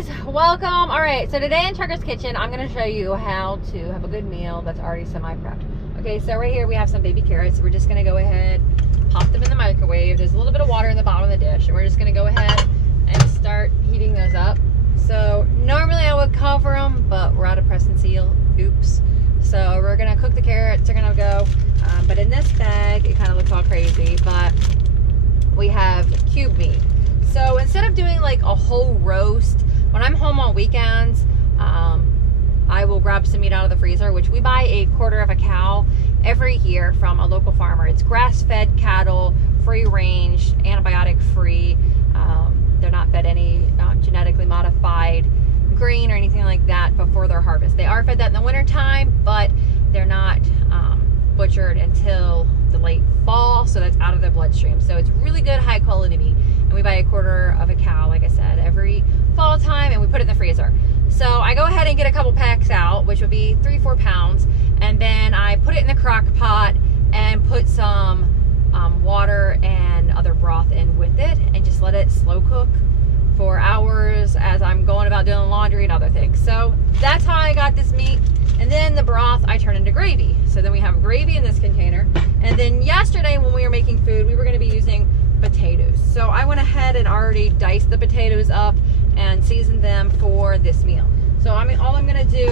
guys, welcome. All right, so today in Trucker's Kitchen, I'm going to show you how to have a good meal that's already semi-prepped. Okay, so right here we have some baby carrots. We're just going to go ahead, pop them in the microwave. There's a little bit of water in the bottom of the dish, and we're just going to go ahead and start heating those up. So normally I would cover them, but we're out of press and seal. Oops. So we're going to cook the carrots. They're going to go, but in this bag, it kind of looks all crazy, but we have cube meat. So instead of doing like a whole roast, when I'm home on weekends, I will grab some meat out of the freezer, which we buy a quarter of a cow every year from a local farmer. It's grass-fed cattle, free range, antibiotic free. They're not fed any genetically modified grain or anything like that before their harvest. They are fed that in the winter time, but they're not butchered until the late fall, so that's out of their bloodstream. So it's really good, high quality meat. And we buy a quarter of a cow, like I said, every fall time, and we put it in the freezer. So I go ahead and get a couple packs out, which would be 3-4 pounds, and then I put it in the crock pot and put some water and other broth in with it, and just let it slow cook for hours as I'm going about doing laundry and other things. So that's how I got this meat. And then the broth I turn into gravy. So then we have gravy in this container. And then yesterday when we were making food, we were going to be using potatoes. So I went ahead and already diced the potatoes up and seasoned them for this meal. So all I'm going to do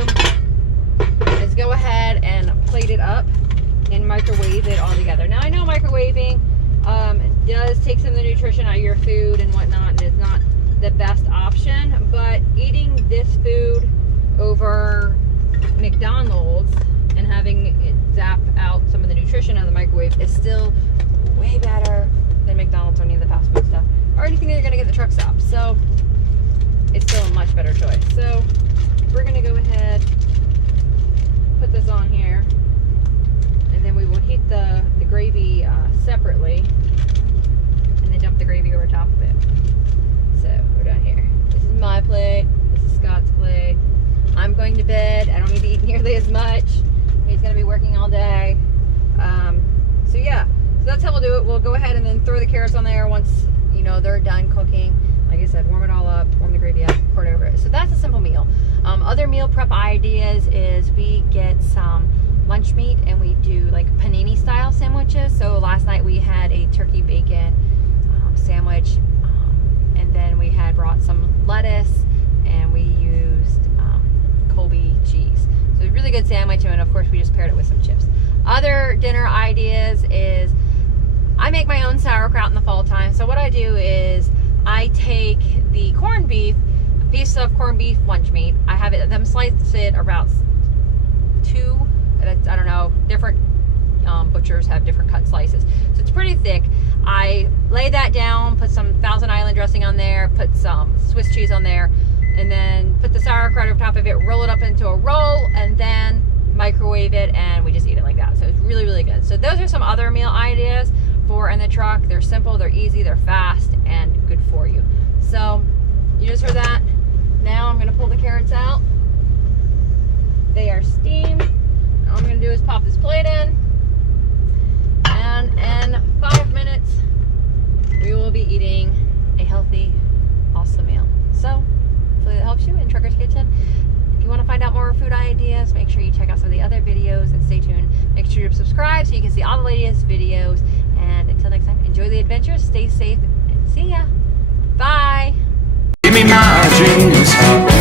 is go ahead and plate it up and microwave it all together. Now I know microwaving does take some of the nutrition out of your food and whatnot, and it's not the best option, but eating this food over McDonald's and having it zap out some of the nutrition out of the microwave is still way better than McDonald's or any of the fast food stuff or anything that you're going to get at the truck stop. So it's still a much better choice. So we're going to go ahead, put this on here, and then we will heat the gravy separately, and then dump the gravy over top of it. So we're down here. This is my plate. This is Scott's plate. I'm going to bed. I don't need to eat nearly as much. He's going to be working all day. So yeah, so that's how we'll do it. We'll go ahead and then throw the carrots on there once, you know, they're done cooking. Like I said, warm it all up, warm the gravy up, pour it over it. So that's a simple meal. Other meal prep ideas is we get some lunch meat and we do like panini style sandwiches. So last night we had a turkey bacon sandwich, and then we had brought some lettuce and we used Colby cheese. So it's a really good sandwich, and of course we just paired it with some chips. Other dinner ideas is I make my own sauerkraut in the fall time. So what I do is I take the corned beef, a piece of corned beef lunch meat. I have them slice it about I don't know, different butchers have different cut slices. So it's pretty thick. I lay that down, put some Thousand Island dressing on there, put some Swiss cheese on there, and then put the sauerkraut over top of it, roll it up into a roll, and then microwave it, and we just eat it like that. So it's really, really good. So those are some other meal ideas for in the truck. They're simple, they're easy, they're fast, and good for you. So you just heard that. Now I'm going to pull the carrots out. They are steamed. All I'm going to do is pop this plate in, and in 5 minutes we will be eating a healthy, awesome meal. So hopefully that helps you in Trucker's Kitchen. If you want to find out more food ideas, make sure you check out some of the other videos and stay tuned. Make sure you subscribe so you can see all the latest videos. And until next time, enjoy the adventure, stay safe, and see ya. Bye. Give me my dreams.